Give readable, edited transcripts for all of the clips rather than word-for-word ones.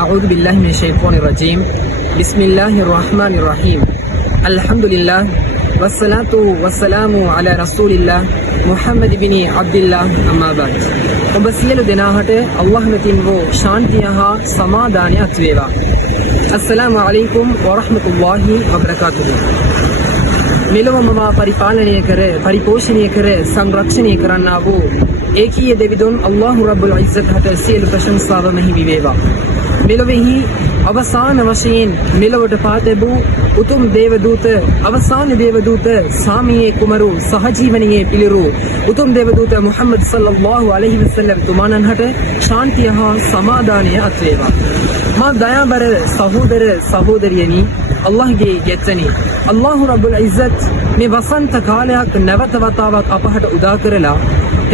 أعوذ بالله من الشيطان الرجيم بسم الله الرحمن الرحيم الحمد لله والصلاة والسلام على رسول الله محمد بن عبد الله أما بعد ඔබ සියලු දෙනාට අල්ලාහ් වෙතින් වූ ශාන්තිය හා සමාදානය අත් වේවා. අස්සලාමු අලයිකුම් වරහ්මතුල්ලාහි වබරකාතුහු. මෙලොව මම පරිපාලනය කර පරිපෝෂණය කර සංරක්ෂණය කරන්නා වූ ඒකීය දෙවිඳුන් අල්ලාහ් රබ්බුල් ඉස්සත් හට සියලු ප්‍රශංසාව මෙහි වේවා. මෙලොවෙහි අවසාන වශයෙන් මෙලොවට පාතැබූ උතුම් දේවදූත අවසාන දේවදූත සාමියේ කුමරු සහජීවනයේ පිළිරු උතුම් දේවදූත මුහම්මද් සල්ලල්ලාහු අලයිහි වසල්ලම් තුමාණන්හට ශාන්තිය හා සමාදානය අත් වේවා. මා දයාබර සහෝදර සහෝදරියනි, අල්ලාහ්ගේ ගෙත්තනි අල්ලාහ් රබ්බුල් ඉස්සත් මේ වසන්ත කාලයක් නැවත වතාවක් අපහට උදා කරලා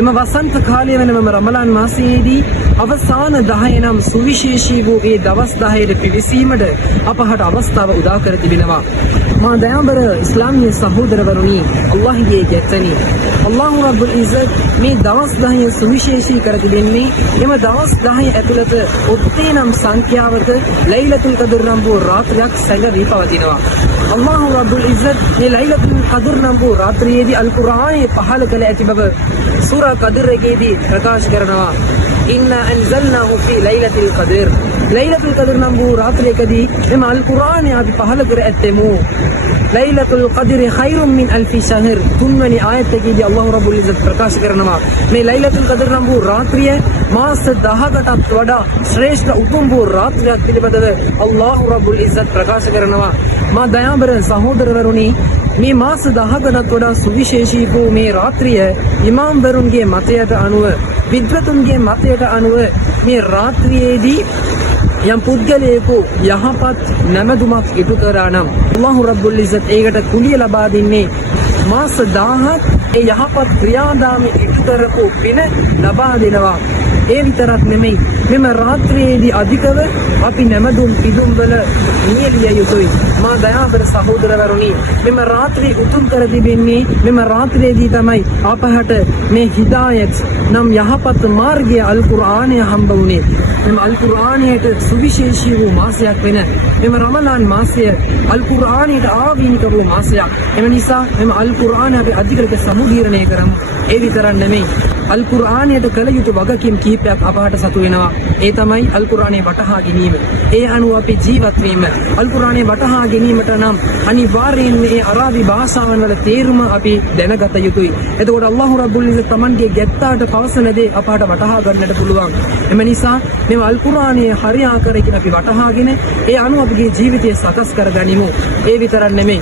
එම වසන්ත කාලය වෙනම රමලාන් මාසයේදී අවසාන 10 නම් සුවිශේෂී වූ ඒ දවස් 10ට පිවිසීමට අපහට අවස්ථාව උදා කර තිබෙනවා. මා දයාබර ඉස්ලාමීය සහෝදරවරුනි, අල්ලාහ්ගේ ගෙත්තනි අල්ලාහ් රබ්බුල් ඉස්සත් මේ දවස් 10 සුවිශේෂී කර තිබෙන්නේ එම දවස් 10 ඇතුළත ඔත්තේ නම් සංඛ්‍යාවක ලෛලතුල් කදර් නම් වූ රාත්‍රියක් සැඟවී පවතිනවා. අල්ලාහ් රබ්බුල් ඉස්සත් මේ ලෛලතුල් කදර් නම් වූ රාත්‍රියේදී අල් කුර්ආනයේ පහළ කළ ඇති බව සූරා කදර් එකේදී ප්‍රකාශ කරනවා. ඉන්නා අන්සල්නාහු ෆී ලෛලතුල් කදර්. ලෛලතුල් කදර් නම් වූ රාත්‍රියකදී එම අල් කුර්ආනය අපි පහළ කර ඇත්තෙමු. ලෛලතුල් කදර් ඛෛරුම් මින් අල්ෆි ෂහර්. තුන්වැනි ආයතයේදී අල්ලාහ් රබ්බුල් ඉස්සත් ප්‍රකාශ කරනවා මේ ලෛලතුල් කදර් නම් වූ රාත්‍රිය මාස 10කටත් වඩා ශ්‍රේෂ්ඨ උතුම් වූ රාත්‍රියක් පිළිබඳව අල්ලාහ් රබ්බුල් ඉස්සත් ප්‍රකාශ කරනවා. මා දයාබර සහෝදරවරුනි, මේ මාස 10කටත් වඩා සුවිශේෂී වූ මේ රාත්‍රිය ඉමාම් වරුන්ගේ මතයට අනුව විද්වතුන්ගේ මතයට අනුව මේ රාත්‍රියේදී යම් පුද්ගලයෙකු යහපත් නැමදුමක් ඉටු කරා නම් අල්ලාහ් රබ්බුල් ඉස්සත් ඒකට කුලිය ලබා දෙන්නේ මාස 1000ක් ඒ යහපත් ක්‍රියාදාමයේ ඉටු කරපු පින ලබා දෙනවා. ඒ විතරක් නෙමෙයි, මෙම රාත්‍රියේදී අධිකව අපි නැමදුම් පිදුම් වල නියැලිය යුතුයි. මා දයාබර සහෝදරවරුනි, මෙම රාත්‍රිය උතුම් කර තිබෙන්නේ මෙම රාත්‍රියේදී තමයි අපහට මේ හිදායත් නම් යහපත් මාර්ගය අල් කුර්ආනය හම්බ වුණේ. මෙම අල් කුර්ආනයට සුවිශේෂී වූ මාසයක් වෙන මෙම රමලාන් මාසය අල් කුර්ආනයට ආවීනික වූ මාසයක්. එම නිසා මෙම අල් කුර්ආනය අපි අධිකරක සමුදීරණය කරමු. ඒ විතරක් නෙමෙයි, අල් කුර්ආනයට කළ යුතු වගකීම් කීපයක් අපහට සතු වෙනවා. ඒ තමයි අල් කුර්ආනය වටහා ගැනීම. ඒ අනුව අපි ජීවත් වීම. අල් කුර්ආනය වටහා ගැනීමට නම් අනිවාර්යයෙන්ම ඒ අරාබි භාෂාවන් වල තේරුම අපි දැනගත යුතුයි. එතකොට අල්ලාහ් රබ්බුල් ඉස්සත් තමන්ගේ ගැත්තාට පවසන දේ අපහට වටහා ගන්නට පුළුවන්. එම නිසා මේ අල් කුර්ආනය හරි ආකාරයකින් අපි වටහාගෙන ඒ අනුව අපගේ ජීවිතය සකස් කරගනිමු. ඒ විතරක් නෙමෙයි,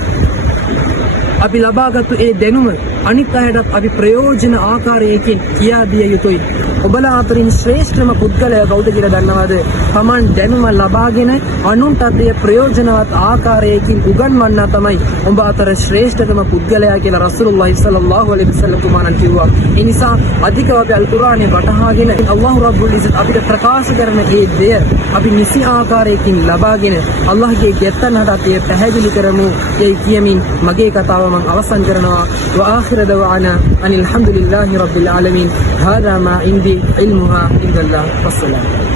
අපි ලබාගත්තු ඒ දැනුම අනිත් අයටත් අපි ප්‍රයෝජන ආකාරයකින් කියා දිය යුතුයි. ඔබලා අතරින් ශ්‍රේෂ්ඨම පුද්ගලයා කවුද කියලා දන්නවද? Taman දැනුම ලබාගෙන අනුන්ටත් එය ප්‍රයෝජනවත් ආකාරයකින් උගන්වන්නා තමයි ඔබ අතර ශ්‍රේෂ්ඨතම පුද්ගලයා කියලා රසූලුල්ලාහි සල්ලල්ලාහු අලයිහි වසල්ලම් තුමාණන් කිව්වා. ඒ නිසා අධිකව අපි අල් කුර්ආනය වටහාගෙන අල්ලාහ් රබ්බුල් ඉස්සත් අපිට ප්‍රකාශ කරන ඒ දෙය අපි නිසි ආකාරයකින් ලබාගෙන අල්ලාහ්ගේ ගෙත්තන්හට එය පැහැදිලි කරමු. ඒ කියමින් මගේ කතාව මම අවසන් කරනවා. وآخر دعوانا أن الحمد لله رب العالمين. هذا ما عندي علمها عند الله والسلام.